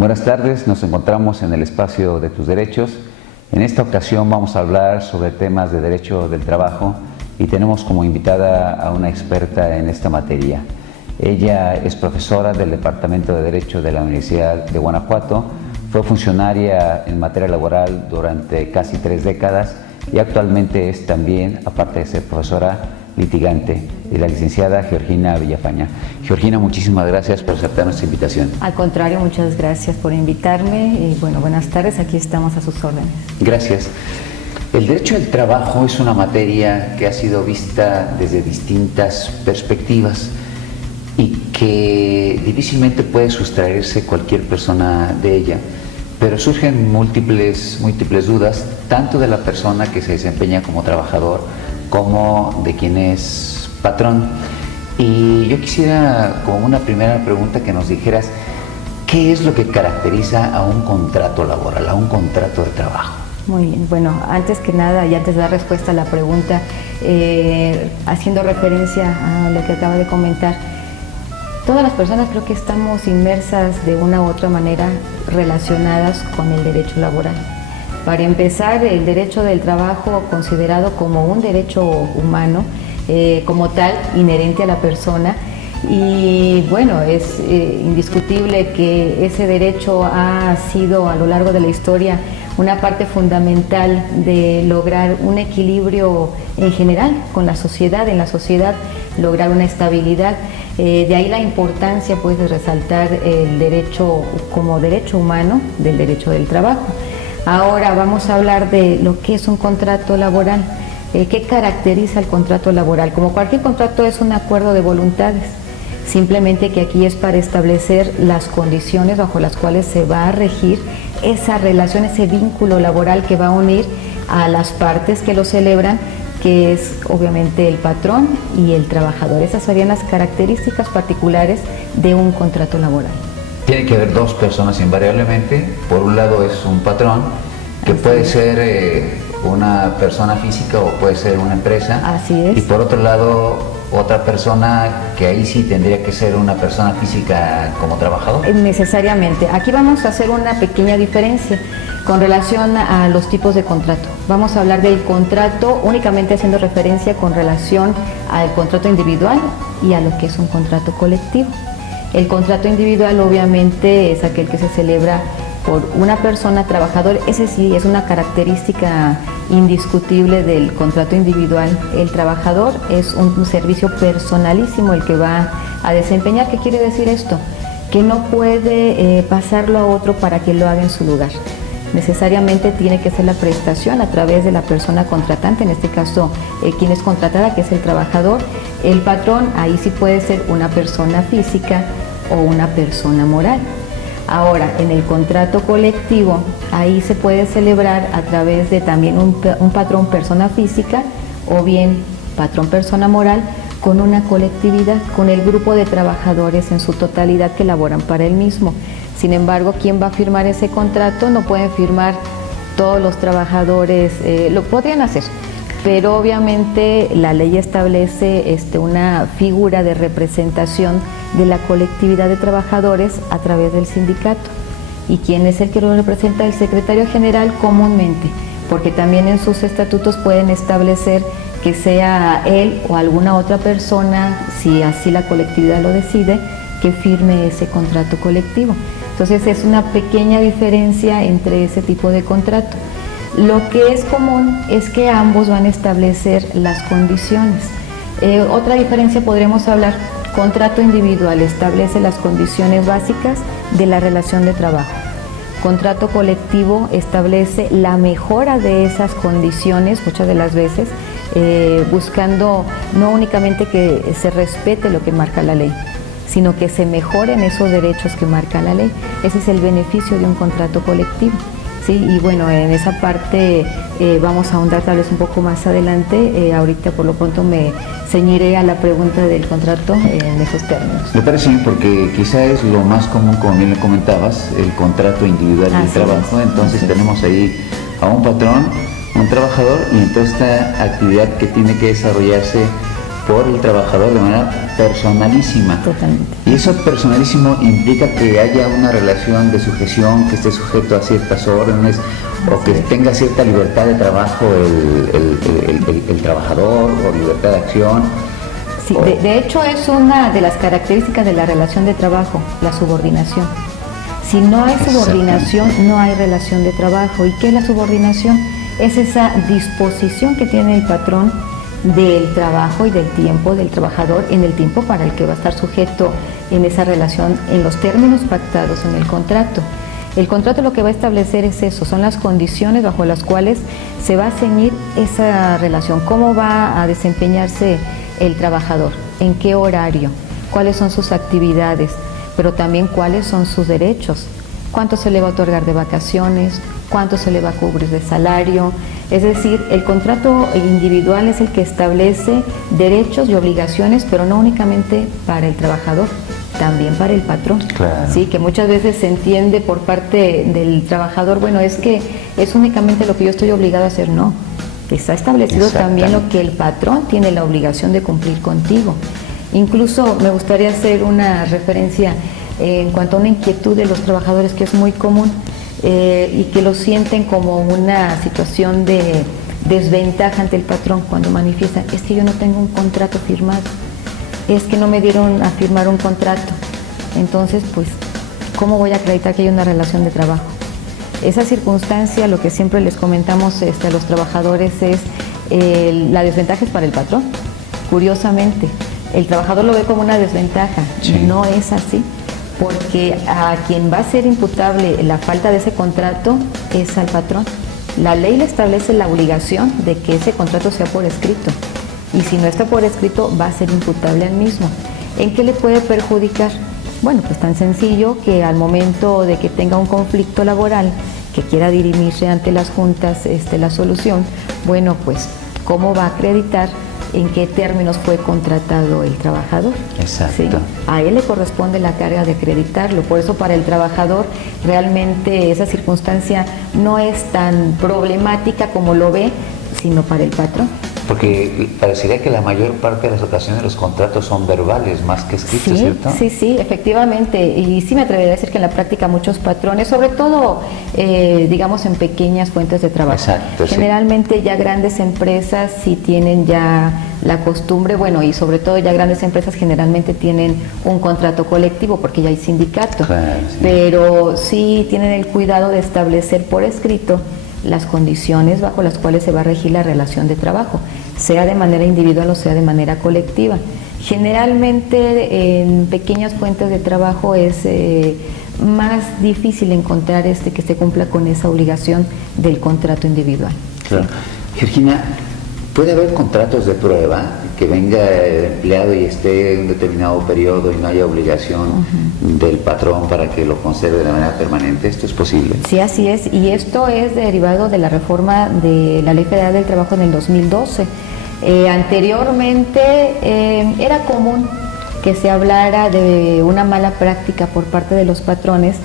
Buenas tardes, nos encontramos en el espacio de tus derechos. En esta ocasión vamos a hablar sobre temas de derecho del trabajo y tenemos como invitada a una experta en esta materia. Ella es profesora del Departamento de Derecho de la Universidad de Guanajuato, fue funcionaria en materia laboral durante casi 3 décadas y actualmente es también, aparte de ser profesora, litigante, la licenciada Georgina Villafaña. Georgina, muchísimas gracias por aceptar nuestra invitación. Al contrario, muchas gracias por invitarme y bueno, buenas tardes, aquí estamos a sus órdenes. Gracias. El derecho del trabajo es una materia que ha sido vista desde distintas perspectivas y que difícilmente puede sustraerse cualquier persona de ella, pero surgen múltiples dudas, tanto de la persona que se desempeña como trabajador como de quien es patrón. Y yo quisiera, como una primera pregunta, que nos dijeras ¿qué es lo que caracteriza a un contrato laboral, a un contrato de trabajo? Muy bien, bueno, antes que nada, y antes de dar respuesta a la pregunta, haciendo referencia a lo que acaba de comentar, todas las personas creo que estamos inmersas de una u otra manera relacionadas con el derecho laboral. Para empezar, el derecho del trabajo considerado como un derecho humano, como tal, inherente a la persona, y bueno, es indiscutible que ese derecho ha sido a lo largo de la historia una parte fundamental de lograr un equilibrio en general con la sociedad, en la sociedad lograr una estabilidad. De ahí la importancia pues de resaltar el derecho como derecho humano del derecho del trabajo. Ahora vamos a hablar de lo que es un contrato laboral. ¿Qué caracteriza el contrato laboral? Como cualquier contrato es un acuerdo de voluntades, simplemente que aquí es para establecer las condiciones bajo las cuales se va a regir esa relación, ese vínculo laboral que va a unir a las partes que lo celebran, que es obviamente el patrón y el trabajador. Esas serían las características particulares de un contrato laboral. Tiene que haber dos personas invariablemente. Por un lado es un patrón, que puede ser una persona física o puede ser una empresa. Así es. Y por otro lado, otra persona que ahí sí tendría que ser una persona física como trabajador. Necesariamente. Aquí vamos a hacer una pequeña diferencia con relación a los tipos de contrato. Vamos a hablar del contrato únicamente haciendo referencia con relación al contrato individual y a lo que es un contrato colectivo. El contrato individual obviamente es aquel que se celebra por una persona trabajador. Ese sí es una característica indiscutible del contrato individual. El trabajador es un servicio personalísimo el que va a desempeñar. ¿Qué quiere decir esto? Que no puede pasarlo a otro para que lo haga en su lugar. Necesariamente tiene que ser la prestación a través de la persona contratante, en este caso quien es contratada, que es el trabajador. El patrón, ahí sí puede ser una persona física o una persona moral. Ahora, en el contrato colectivo, ahí se puede celebrar a través de también un patrón persona física o bien patrón persona moral con una colectividad, con el grupo de trabajadores en su totalidad que laboran para el mismo. Sin embargo, ¿quién va a firmar ese contrato? No pueden firmar todos los trabajadores, lo podrían hacer, pero obviamente la ley establece una figura de representación de la colectividad de trabajadores a través del sindicato. ¿Y quién es el que lo representa? El secretario general comúnmente, porque también en sus estatutos pueden establecer que sea él o alguna otra persona, si así la colectividad lo decide, que firme ese contrato colectivo. Entonces es una pequeña diferencia entre ese tipo de contrato. Lo que es común es que ambos van a establecer las condiciones. Otra diferencia podremos hablar, contrato individual establece las condiciones básicas de la relación de trabajo. Contrato colectivo establece la mejora de esas condiciones, muchas de las veces, buscando no únicamente que se respete lo que marca la ley, sino que se mejoren esos derechos que marca la ley. Ese es el beneficio de un contrato colectivo. ¿Sí? Y bueno, en esa parte vamos a ahondar tal vez un poco más adelante. Ahorita por lo pronto me ceñiré a la pregunta del contrato en esos términos. Me parece bien porque quizá es lo más común, como bien le comentabas, el contrato individual del trabajo. Entonces tenemos ahí a un patrón, un trabajador y entonces esta actividad que tiene que desarrollarse por el trabajador de manera personalísima. Totalmente. Y eso personalísimo implica que haya una relación de sujeción, que esté sujeto a ciertas órdenes o que tenga cierta libertad de trabajo el trabajador o libertad de acción. Sí, de hecho es una de las características de la relación de trabajo, la subordinación. Si no hay subordinación, no hay relación de trabajo. ¿Y qué es la subordinación? Es esa disposición que tiene el patrón del trabajo y del tiempo del trabajador en el tiempo para el que va a estar sujeto en esa relación, en los términos pactados en el contrato. El contrato lo que va a establecer es eso, son las condiciones bajo las cuales se va a ceñir esa relación, cómo va a desempeñarse el trabajador, en qué horario, cuáles son sus actividades, pero también cuáles son sus derechos, cuánto se le va a otorgar de vacaciones, cuánto se le va a cubrir de salario. Es decir, el contrato individual es el que establece derechos y obligaciones, pero no únicamente para el trabajador, también para el patrón. Claro. Sí, que muchas veces se entiende por parte del trabajador, bueno, es que es únicamente lo que yo estoy obligado a hacer. No, está establecido también lo que el patrón tiene la obligación de cumplir contigo. Incluso me gustaría hacer una referencia en cuanto a una inquietud de los trabajadores que es muy común y que lo sienten como una situación de desventaja ante el patrón cuando manifiestan, es que yo no tengo un contrato firmado, es que no me dieron a firmar un contrato, entonces pues ¿cómo voy a acreditar que hay una relación de trabajo? Esa circunstancia, lo que siempre les comentamos a los trabajadores es la desventaja es para el patrón. Curiosamente, el trabajador lo ve como una desventaja, no es así, porque a quien va a ser imputable la falta de ese contrato es al patrón. La ley le establece la obligación de que ese contrato sea por escrito, y si no está por escrito va a ser imputable al mismo. ¿En qué le puede perjudicar? Bueno, pues tan sencillo que al momento de que tenga un conflicto laboral, que quiera dirimirse ante las juntas la solución, bueno, pues ¿cómo va a acreditar en qué términos fue contratado el trabajador? Exacto. ¿Sí? A él le corresponde la carga de acreditarlo. Por eso para el trabajador realmente esa circunstancia no es tan problemática como lo ve, sino para el patrón. Porque parecería que la mayor parte de las ocasiones los contratos son verbales más que escritos, ¿cierto? Sí, efectivamente. Y sí me atrevería a decir que en la práctica muchos patrones, sobre todo, digamos, en pequeñas fuentes de trabajo. Exacto, generalmente ya grandes empresas sí tienen ya la costumbre, bueno, y sobre todo ya grandes empresas generalmente tienen un contrato colectivo porque ya hay sindicato. Claro, pero sí tienen el cuidado de establecer por escrito las condiciones bajo las cuales se va a regir la relación de trabajo, sea de manera individual o sea de manera colectiva. Generalmente en pequeñas fuentes de trabajo es más difícil encontrar que se cumpla con esa obligación del contrato individual. Claro. Georgina, ¿puede haber contratos de prueba que venga el empleado y esté en un determinado periodo y no haya obligación del patrón para que lo conserve de manera permanente? ¿Esto es posible? Sí, así es, y esto es derivado de la reforma de la Ley Federal del Trabajo en el 2012. Anteriormente era común que se hablara de una mala práctica por parte de los patrones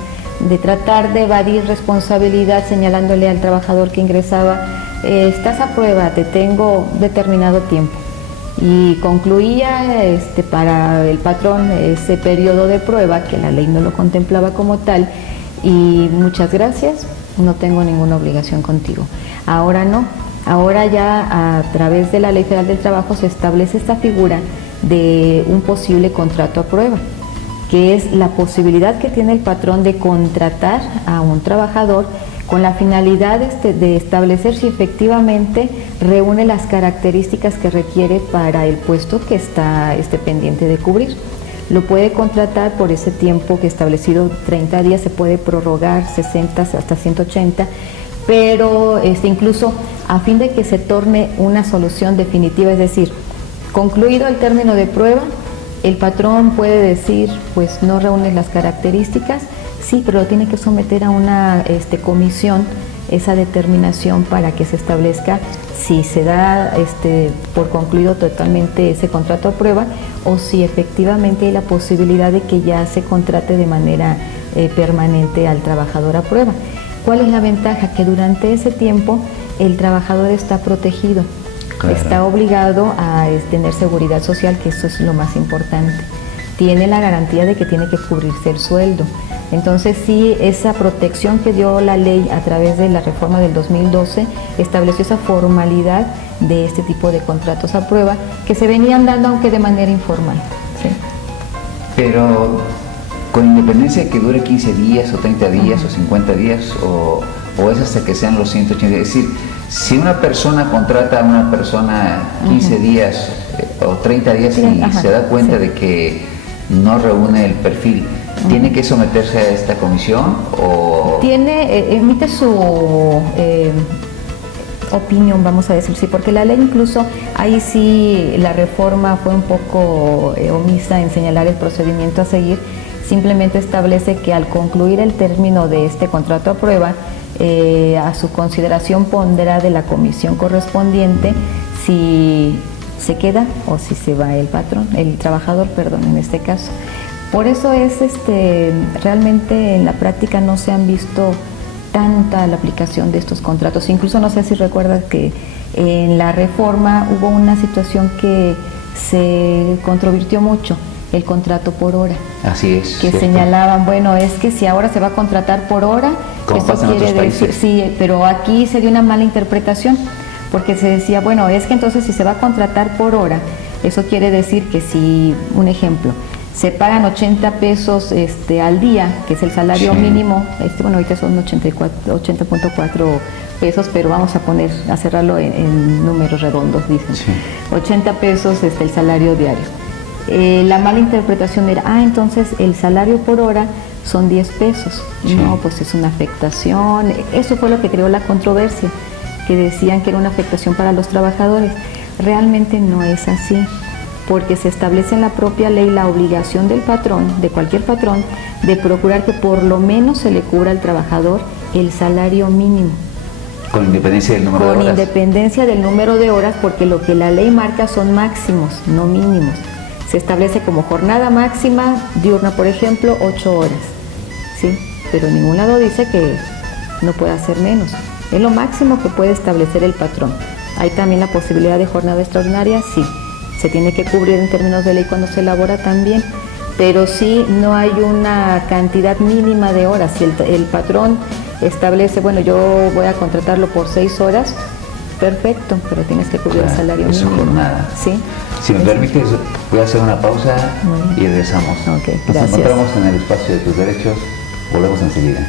de tratar de evadir responsabilidad señalándole al trabajador que ingresaba, estás a prueba, te tengo determinado tiempo. Y concluía para el patrón ese periodo de prueba, que la ley no lo contemplaba como tal, y muchas gracias, no tengo ninguna obligación contigo. Ahora no, ahora ya a través de la Ley Federal del Trabajo se establece esta figura de un posible contrato a prueba, que es la posibilidad que tiene el patrón de contratar a un trabajador con la finalidad de establecer si efectivamente reúne las características que requiere para el puesto que está pendiente de cubrir. Lo puede contratar por ese tiempo que establecido, 30 días, se puede prorrogar 60 hasta 180, pero incluso a fin de que se torne una solución definitiva, es decir, concluido el término de prueba, el patrón puede decir, pues no reúnes las características, sí, pero lo tiene que someter a una comisión esa determinación para que se establezca si se da por concluido totalmente ese contrato a prueba o si efectivamente hay la posibilidad de que ya se contrate de manera permanente al trabajador a prueba. ¿Cuál es la ventaja? Que durante ese tiempo el trabajador está protegido. Claro. Está obligado a tener seguridad social, que eso es lo más importante. Tiene la garantía de que tiene que cubrirse el sueldo. Entonces sí, esa protección que dio la ley a través de la reforma del 2012 estableció esa formalidad de este tipo de contratos a prueba que se venían dando, aunque de manera informal. ¿Sí? Pero con independencia de que dure 15 días o 30 días o 50 días o es hasta que sean los 180 días. Es decir, si una persona contrata a una persona 15 días o 30 días y se da cuenta de que no reúne el perfil, ¿tiene que someterse a esta comisión o...? Emite su opinión, vamos a decir, sí, porque la ley incluso, ahí sí la reforma fue un poco omisa en señalar el procedimiento a seguir, simplemente establece que al concluir el término de este contrato a prueba, a su consideración pondrá de la comisión correspondiente si se queda o si se va el patrón, el trabajador, perdón, en este caso. Por eso es realmente en la práctica no se han visto tanta la aplicación de estos contratos. Incluso no sé si recuerdas que en la reforma hubo una situación que se controvirtió mucho, el contrato por hora. Así es. Que señalaban, bueno, es que si ahora se va a contratar por hora, eso quiere decir, sí, pero aquí se dio una mala interpretación, porque se decía, bueno, es que entonces si se va a contratar por hora, eso quiere decir que si, un ejemplo, se pagan 80 pesos al día, que es el salario mínimo, bueno, ahorita son 80.4 pesos, pero vamos a cerrarlo en números redondos, dicen. Sí. 80 pesos el salario diario. La mala interpretación era, entonces el salario por hora son 10 pesos. Sí. No, pues es una afectación. Eso fue lo que creó la controversia, que decían que era una afectación para los trabajadores. Realmente no es así, porque se establece en la propia ley la obligación del patrón, de cualquier patrón, de procurar que por lo menos se le cubra al trabajador el salario mínimo. Con independencia del número de horas. Con independencia del número de horas, porque lo que la ley marca son máximos, no mínimos. Se establece como jornada máxima diurna, por ejemplo, 8 horas, ¿sí? Pero en ningún lado dice que no puede hacer menos. Es lo máximo que puede establecer el patrón. Hay también la posibilidad de jornada extraordinaria, sí. Se tiene que cubrir en términos de ley cuando se elabora también, pero sí no hay una cantidad mínima de horas. Si el patrón establece, bueno, yo voy a contratarlo por 6 horas, perfecto, pero tienes que cubrir el salario mínimo. Jornada. Sí. Si me permites, voy a hacer una pausa y regresamos. Okay, Nos encontramos en el espacio de tus derechos, volvemos enseguida.